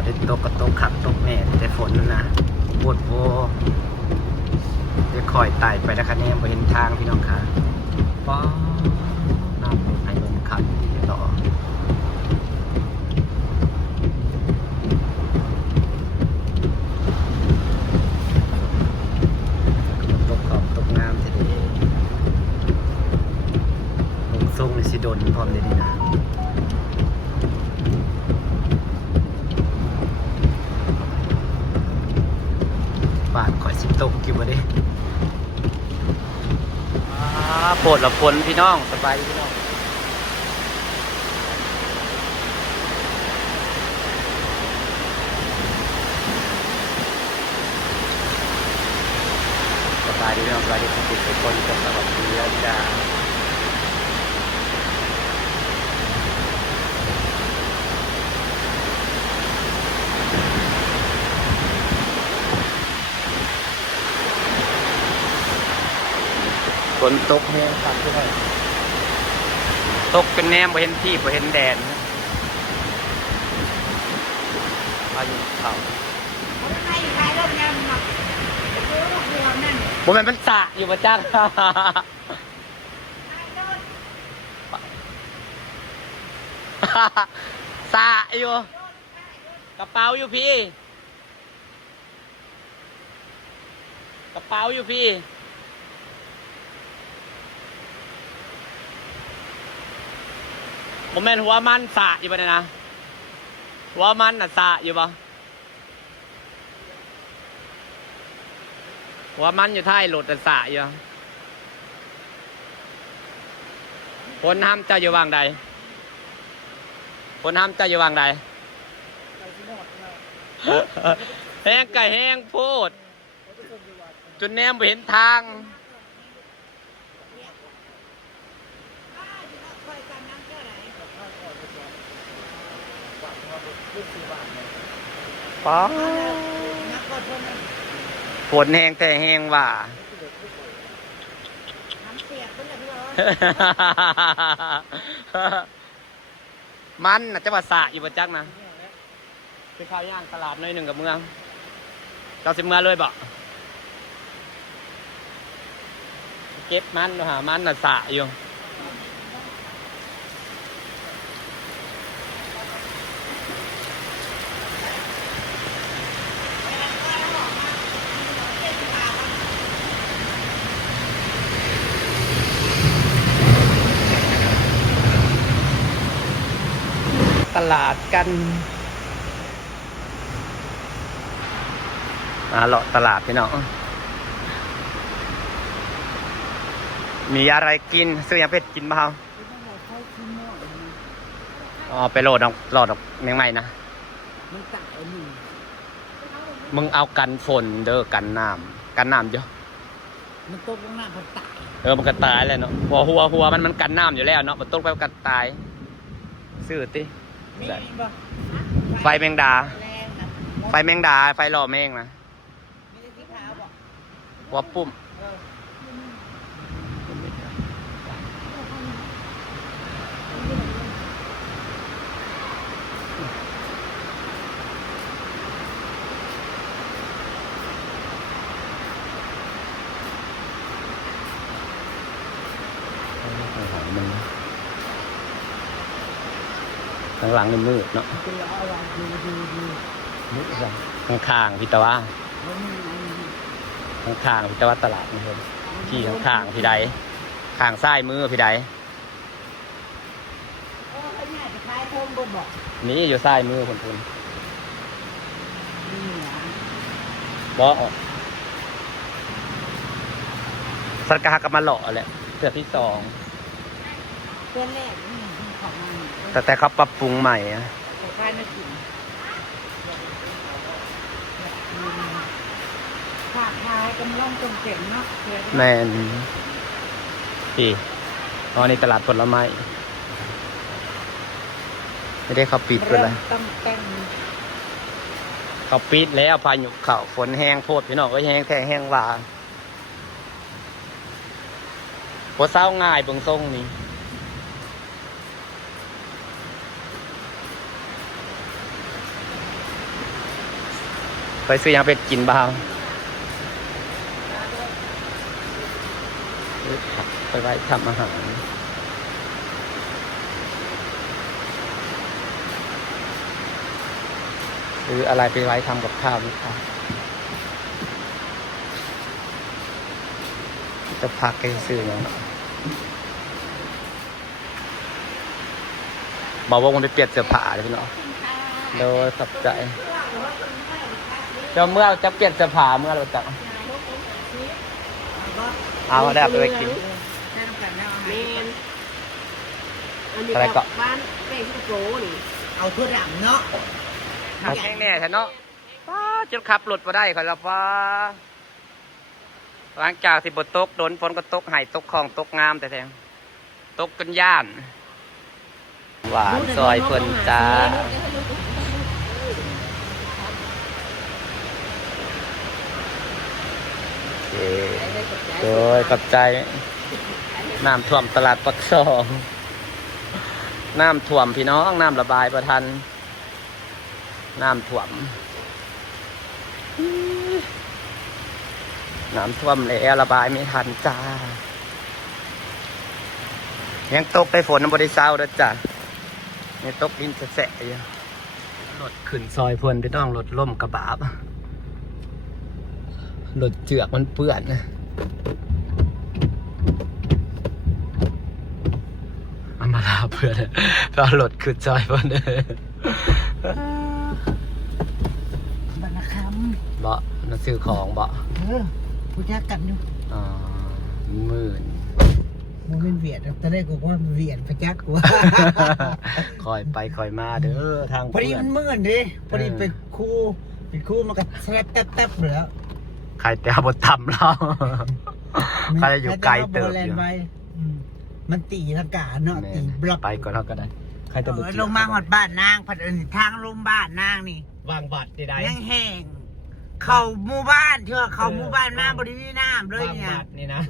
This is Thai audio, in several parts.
าได้ตกก็ตกขักตกแน่แต่ฝนนะปวดโวจะคอยไต่ไปนะคะเนี่ยไปเห็นทางพี่น้องค่ะป้อน้ำรถให้ลงขับเดี๋ยวรอตกขอบตกงามทีเดียวลงทรงในสิดนพร้อมเลยดีนะบาทข่อยสิบตกกี่บ่ได้โปรดละพลพี่น้องสบายพี่น้องสบายดีพี่น้องสบายดีทุกคนสวัสดีแล้วจ้าฝนตกแห้งครับทุกคนตกเป็นแนมบ่เห็นที่บ่เห็นแดนพายุเขาบ่แม่นมันสะอยู่บ่จังสะอยู่กระเป๋าอยู่พี่กระเป๋าอยู่พี่ผมแม่นหัวมันสะอยู่ปะเนี่ยนะหัวมันน่ะสะอยู่ปะหัวมันอยู่ท้ายรถน่ะสะอยู่คนห้ามเจ้าอยู่วางใดคนห้ามเจ้าอยู่วางใดแห้งไก่แห้งโพดจนแนมไปเห็นทางป้าฝนแห้งแต่แห้งว่ามันน่ะจะว่าสะอยู่ประจักนะไปข้าวย่างตลาดหน่อยหนึ่งกับเมืองเจ้าสิเมืองเลยบ่เก็บมันหามันน่ะสะอยู่ตลาดกันเลาะตลาดพี่น้องมีอะไรกินซื้อยังเป็ดกินบ้างอ๋อไปโหลดออกแมงไม้นะมึงเอากันฝนเด้อกันน้ำเยอะมันตกลงน้ำมันตายมันก็ตายเลยเนาะหัวมันกันน้ำอยู่แล้วเนาะมันตกไปกันตายซื้อติไฟแมงดาไฟแมงดาไฟหล่อแมงนะหัวปุ่มข้างหลังนี่มืดเนาะมืดข้างๆพี่ตะว่าข้างๆพี่ตะว่าตลาดนี่ครับที่ข้างๆพี่ใดข้างซ้ายมือพี่ใดนี่อยู่ซ้ายมือคุณบ่สัตว์กระหักกับมาหล่อแหละเสือที่สองตัวแรกของมันแต่เขาปรับปรุงใหม่อะแต่ไม่กินขาดทายกำลังจงเก่งเนาะแมนพี่ในตลาดผลไม้ไม่ได้เขาปิดเลยเขาปิดแล้วพายุเขาฝนแห้งโพดพี่น้องก็แห้งแท้แห้งหวานพอเศร้าง่ายเบิ่งทรงนี่ ไปซื้อยังเป็ดกินบ้างไปไว้ทำอาหารซื้ออะไรไปไว้ทำกับข้าวนี่ครับจะพักไปซื้อเนาะบอกว่ามันไปเปลี่ยนเสื้อผ้าเลยพี่น้องโดยขับใจจะเมื่อจะเปลี่ยนเสื้อผ้าเมื่อเราจะเอาได้ไปกินอะไรก็บ้านแม่ชิโก้นี่เอาทั่วดำเนาะเอาแค่แน่ใช่เนาะป้าจนขับรถมาได้ค่ะแล้วป้าหลังจากที่ฝนตกโดนฝนก็ตกไห่ตกคลองตกงามแต่แทงตกกันย่านหวานซอยเพิ่นจ้าโดยกับใจน้ำท่วมตลาดปักซองน้ำท่วมพี่น้องน้ำระบายประทันน้ำท่วมน้ำท่วมแล้วระบายไม่ทันจ้ายังตกได้ฝนน้ำบริเซาด้วยจ้ะยังตกดินแฉะอยู่รถขึ้นซอยเพิ่นพี่น้องรถล่มกระบะรถเจือกมันเปื้อนนะเอามาลาเพื่อนเพราะรถขึ้นซอยเพิ่นบรรณคำเบาะนั่นซื้อของเบาะผู้จักกันอยู่10,000มันเป็นเวียดแต่ได้กูว่าเวียดประจักษ์กูคอยไปคอยมาเด้อทางพอดีมันมืดดิพอดีเป็นคู่มันก็แซ่บแต๊บๆแล้วใครแต่บททำเราใครจะอยู่ไกลเติบอยู่มันตีทางกาเนาะตีบล็อกไปก่อนเราก็ได้ใครจะบุกลงมาหอดบ้านนางผัดทางลงบ้านนางนี่วางบัตรใดๆยังแห้งเขาหมู่บ้านเถอะเขาหมู่บ้านมาบริเวณน้ำเลยเนี่ยนี่นะ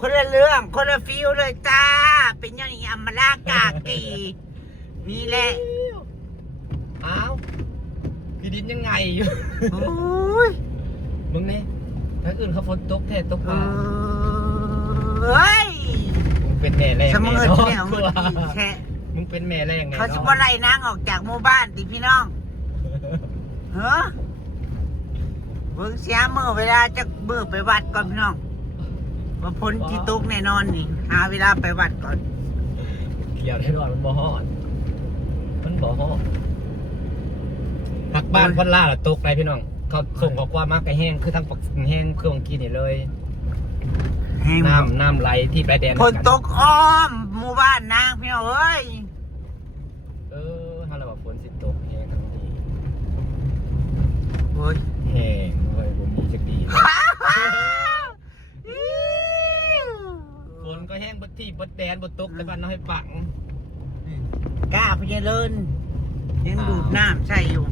คนละเรื่องคนละฟิลเลยจ้าเป็นอย่างนี้อำมาลากากีนี่แหละอ้าวพี่ดินยังไงอยู่โอ้ยมึงเนี่ยถ้าอื่นเขาฝนตกแท้ตกมาเฮ้ยมึงเป็นแม่แรงไงเนาะมึงเป็นแม่แรงไงเขาจะว่าไล่นางออกจากหมู่บ้านติพี่น้องเฮ้อเบิ่งเสียมือเวลาจะเบิกไปวัดก่อนพี่น้องว่าพ้นที่ตกแน่นอนนี่หาเวลาไปวัดก่อนเกี่ยวแน่นอนมันบ่ฮอดหักบ้านคนล่าละตกไปพี่น้องเขาส่งข้อความมากไก่แห้งคือทั้งปักแห้งเครื่องกินนี่เลยน้ำไหลที่ปลายแดนฝนตกอ้อมหมู่บ้านนางพี่น้องเอ้ยถ้าเราบอกฝนสิตกแห้งทั้งทีโอ้ยแห้งเลยผมมีจักดีฝนก็แห้งบดที่บดแดนบดตกแต่บ้านน้อยปังกล้าพญาเลินยังดูดน้ำใช่อยู่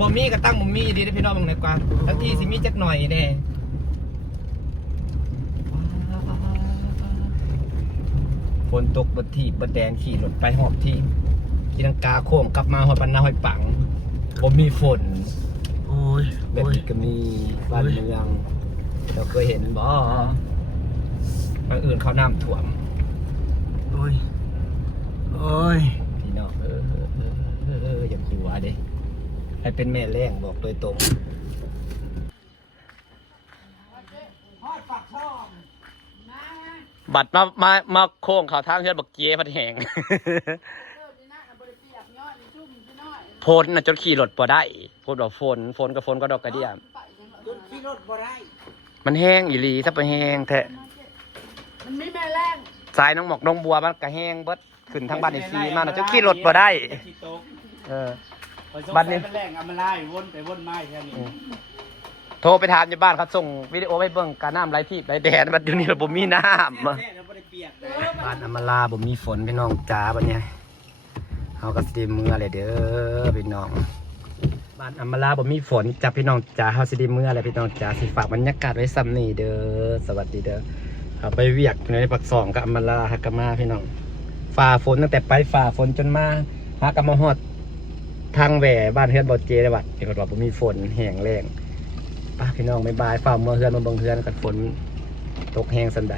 บ่มีก็ตั้งบ่มีดีได้พี่น้องมึงหน่อยกว่าทั้งที่สิมีจักหน่อยแน่ฝนตกบดที่บดแดนขี่รถไปหอบที่ที่ลังกาโค้งกลับมาหอดบ้านน้อยปังบ่มีฝนโอ้ยแบบนี้ก็มีบ้านเมืองเราเคยเห็นบ่บางอื่นเขาน้ำท่วมโอ้ยพี่น้องอย่าหัวดิให้เป็นแม่แรงบอกโดยตรงบัตรมาโค้งเขาทางเฮือนบักเจี๊ยพัดแหงฝนน่ะจนขี่รถบ่ได้ฝนดอกฝนกับฝนก็ดอกกระเดี่ยมขี่รถบ่ได้มันแห้งอีหลีถ้าไปแห้งแท้มันไม่แม่แรงสายน้องหมอกน้องบัวมันก็แห้งเบิดขึ้นทั้งบ้านอีซีมาน่ะจนขี่รถบ่ได้บ้านนี้แรงเอามาไล่วนไปวนมาแค่นี้โทรไปถามในบ้านเขาส่งวิดีโอไปเบิ่งการน้ำไหลที่ไหลแดดมันอยู่นี่บ่มีน้ำบ้านอำมาลาบ่มีฝนพี่น้องจ๋าบัดเนี้ยเขาก็สิเมื่อเลยเด้อพี่น้องบ้านอำมาลาบ่มีฝนจ้ะพี่น้องจ๋าเฮาสิได้เมื่อเลยพี่น้องจ๋าสิฝากบรรยากาศไว้ซ้ำนี่เด้อสวัสดีเด้อเอาไปเวียกในปักสองกับอำมาลาฮักกะมาพี่น้องฝ่าฝนตั้งแต่ไปฝ่าฝนจนมาฮักกะมาฮอด ทางแหวบ้านเฮือนบ่เจได้บัดเดี๋ยวว่าบ่มีฝนแห้งแล้งป้าพี่น้องบ๊ายบายฟ้าเมื่อเฮือนมาเบิ่งเฮือนกับฝนตกแห้งสันใด